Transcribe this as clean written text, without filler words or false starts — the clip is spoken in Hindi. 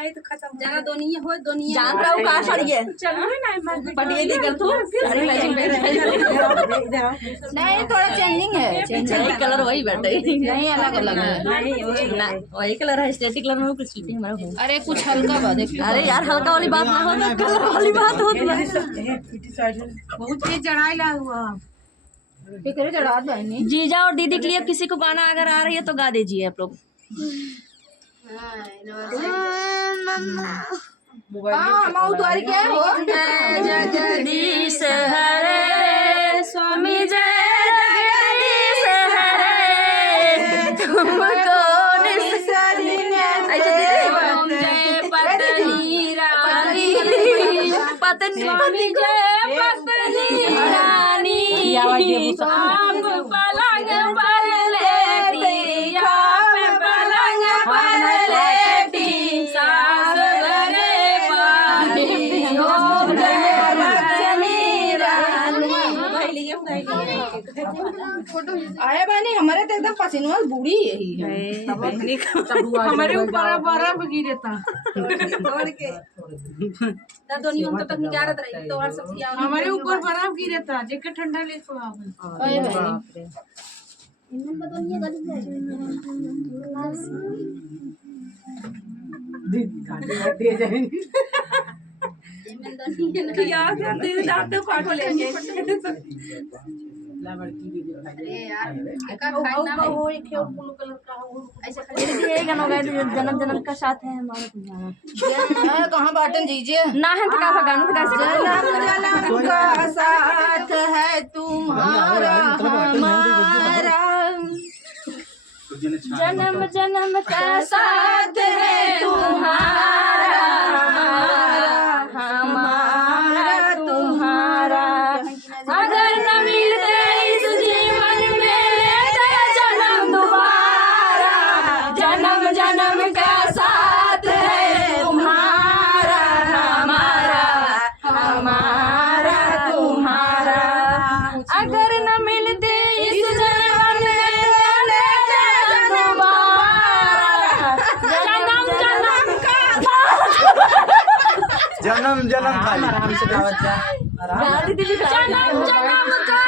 आई तो खत्म जना दोनिया हो दोनिया जान रहा हूँ कहाँ सड़िए चलो ना पटिए देकर तू सारी मैचिंग पे नहीं थोड़ा चेंजिंग है वही कलर वही बैठे नहीं अलग अलग है ना वही कलर है स्टेटिक कलर में कुछ चीजें हमारा हो अरे कुछ हल्का बा देख अरे यार हल्का वाली बात ना हो तो कलर वाली बात होती है बहुत तेज चढ़ाई ला हुआ फिक्रे चढ़ा दो नहीं जीजा और दीदी के लिए किसी को गाना अगर आ रही है तो गा दीजिए आप लोग हां माऊ द्वारी क्या हो जगदीश हरे स्वामी जय जगदीश हरे तुमको पत्नी जय पत्नी रानी आप पलंग पर लेटी आप पलंग पर लेटी सास रे पानी ओम जय लक्ष्मी रानी आए बानी हमारे तो एकदम पसीना बूढ़ी यही है हमारे ऊपर बर्फ गिरे था तोड़ के तब दोनों हम तब तक निकालत रही तो और सब किया हमारे ऊपर बर्फ गिरे था जेके ठंडा ले तो आवे ओए भाई क्या करते हैं दांत तो काट लेंगे अरे यार का खाना है वो एक ब्लू कलर का ऐसे ये गाना गाए जन्म जन्म का साथ है हमारा तुम्हारा कहाँ बाटन दीजिए ना है तो का गाना तो कैसे जन्म जन्म का साथ है तुम्हारा हमारा जन्म जन्म का साथ है तुम्हारा हमारा तुम्हारा अगर न मिलते इस जीवन में लेते जन्म दोबारा जन्म जन्म का साथ है तुम्हारा हमारा हमारा तुम्हारा अगर न मिलते इस जीवन में लेते जन्म दोबारा जन्म जन्म का जन्म जन्म खाली जन्म जन्म